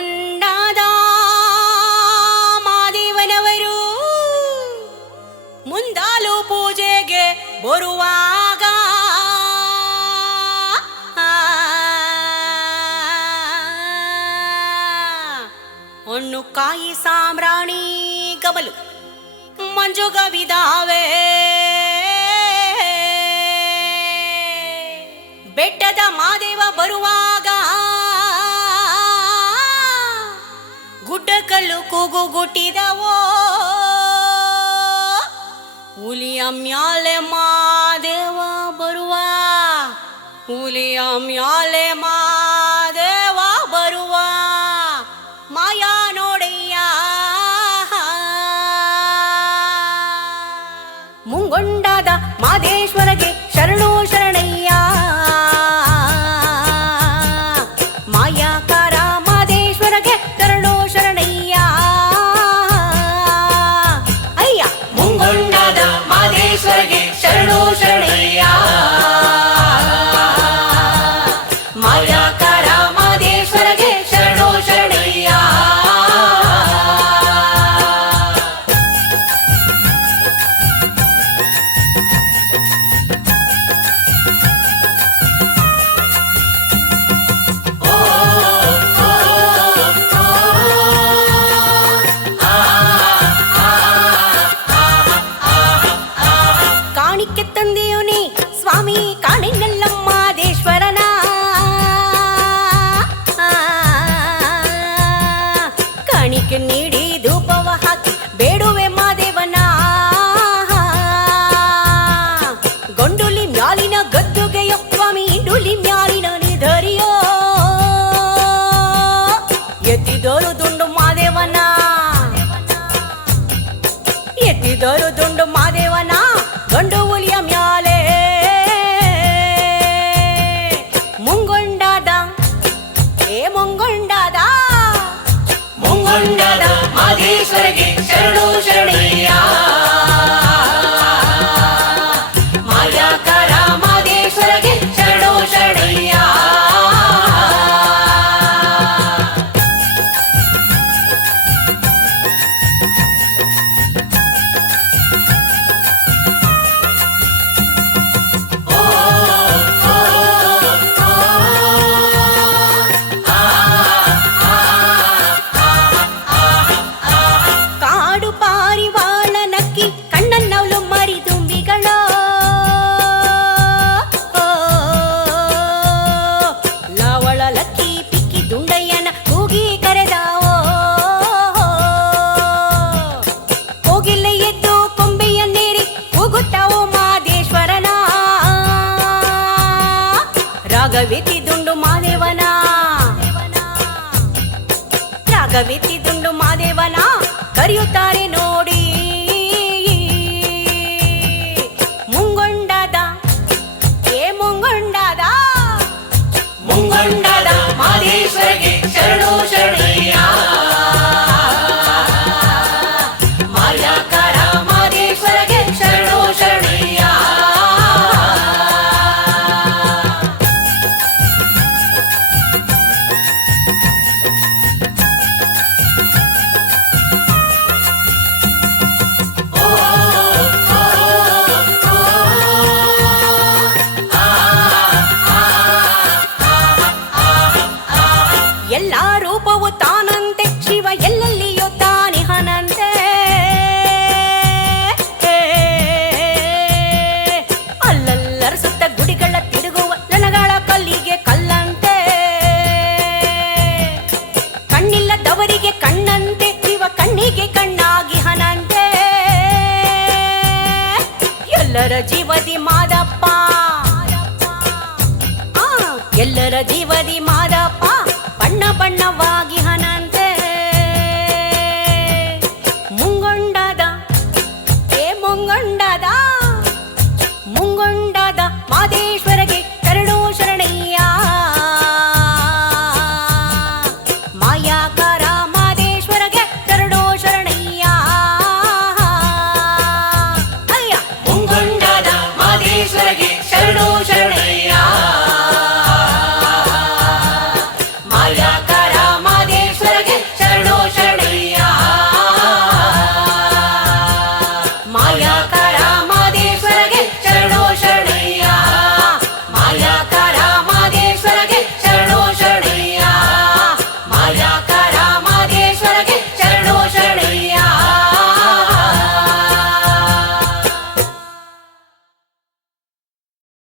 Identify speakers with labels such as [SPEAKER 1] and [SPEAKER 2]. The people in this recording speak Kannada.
[SPEAKER 1] ಕೊಂಡಾದ ಮಾದೇವನವರು ಮುಂದಾಲು ಪೂಜೆಗೆ ಬರುವಾಗ ಹಣ್ಣು ಕಾಯಿ ಸಾಮ್ರಾಣಿ ಕಬಲು ಮಂಜುಗವಿದಾವೆ ಬೆಟ್ಟದ ಮಾದೇವ ಬರುವಾಗ ಹುಲಿಗಳು ಕೂಗುಗುಟ್ಟಿದವೋ ಹುಲಿಯ ಮ್ಯಾಲೆ ಮಾದೇವ ಬರುವ? ಹುಲಿಯ ಮ್ಯಾಲೆ ಮಾದೇವ ಬರುವ? ಮಾಯಾ ನೋಡಯ್ಯ ಮುಂಗೊಂಡಾದ ಮಾದೇಶ್ವ దొరుతుండు మాదేవనా ఎత్తి దొరుతుండు మాదేవనా ஆகவே ಎಲ್ಲರ ಜೀವದಿ ಮಾ